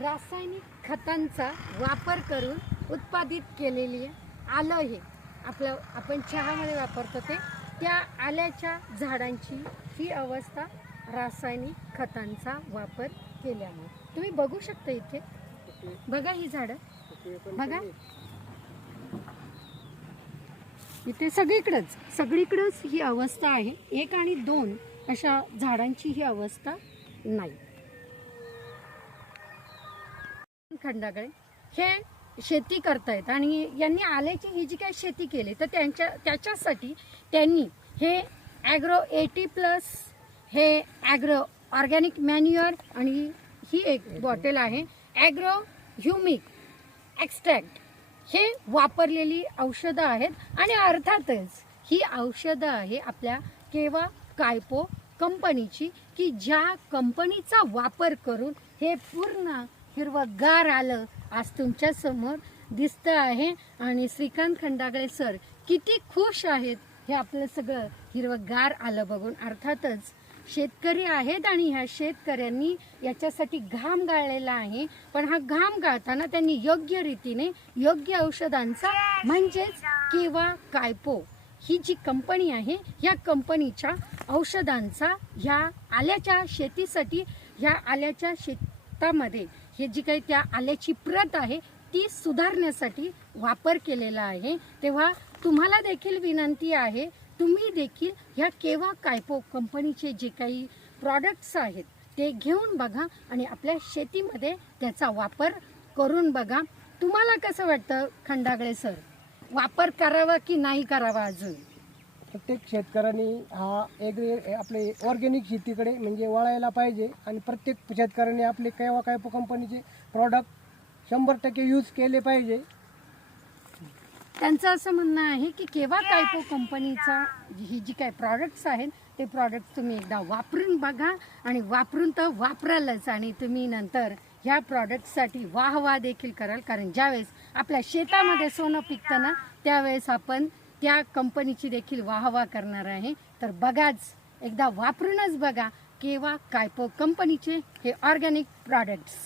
रासायनिक खतांचा वापर करून उत्पादित केलेली आलं हे आपण चहामध्ये वापरतो त्या आल्याच्या झाडांची ही अवस्था रासायनिक खतांचा वापर केल्यामुळे तुम्ही बघू शकता। इथे बघा ही झाडं बघा, इथे सगळीकडेच ही अवस्था आहे। 1 आणि 2 अशा झाडांची ही अवस्था नाही। खंडागळे हे शेती करतायत आणि यांनी आल्याची ही जी काही शेती केली तर त्याच्यासाठी त्यांनी हे ॲग्रो 80+ हे ॲग्रो ऑर्गॅनिक मॅन्युअर आणि ही एक बॉटल आहे ॲग्रो ह्युमिक एक्स्ट्रॅक्ट हे वापरलेली औषधं आहेत। आणि अर्थातच ही औषधं आहे आपल्या केवा कायपो कंपनीची, की ज्या कंपनीचा वापर करून हे पूर्ण हिरवगार आलं आज तुमच्या समोर दिसतं आहे। आणि श्रीकांत खंडागळे सर किती खुश आहेत हे आपलं सगळं हिरवगार आलं बघून। अर्थातच शेतकरी आहेत आणि ह्या शेतकऱ्यांनी याच्यासाठी घाम गाळलेला आहे, पण हा घाम गाळताना त्यांनी योग्य रीतीने योग्य औषधांचा म्हणजेच केवा कायपो ही जी कंपनी आहे या कंपनीच्या औषधांचा ह्या आल्याच्या शेतीसाठी ह्या आल्याच्या शेतामध्ये हे जी काही त्या आल्याची प्रत आहे ती सुधारण्यासाठी वापर केलेला आहे। तेव्हा तुम्हाला देखील विनंती आहे, तुम्ही देखील ह्या केवा कायपो कंपनीचे जे काही प्रॉडक्ट्स आहेत ते घेऊन बघा आणि आपल्या शेतीमध्ये त्याचा वापर करून बघा। तुम्हाला कसं वाटतं खंडागळे सर, वापर करावा की नाही करावा? अजून प्रत्येक शेतकऱ्यांनी आपले ऑर्गॅनिक शेतीकडे म्हणजे वळायला पाहिजे आणि प्रत्येक शेतकऱ्यांनी आपले केवा कायपो कंपनीचे प्रॉडक्ट 100% यूज केले पाहिजे। त्यांचं असं म्हणणं आहे की केवा कायपो कंपनीचा ही जी काही प्रॉडक्ट्स आहेत ते प्रॉडक्ट्स तुम्ही एकदा वापरून बघा आणि वापरून तर वापरालच आणि तुम्ही नंतर ह्या प्रॉडक्ट्ससाठी वाहवा देखील कराल, कारण ज्यावेळेस आपल्या शेतामध्ये सोनं पिकतं ना त्यावेळेस आपण त्या कंपनीची देखील वाहवा करणार आहे। तर बघाच, एकदा वापरूनच बघा केवा कायपो कंपनीचे हे ऑर्गॅनिक प्रॉडक्ट्स।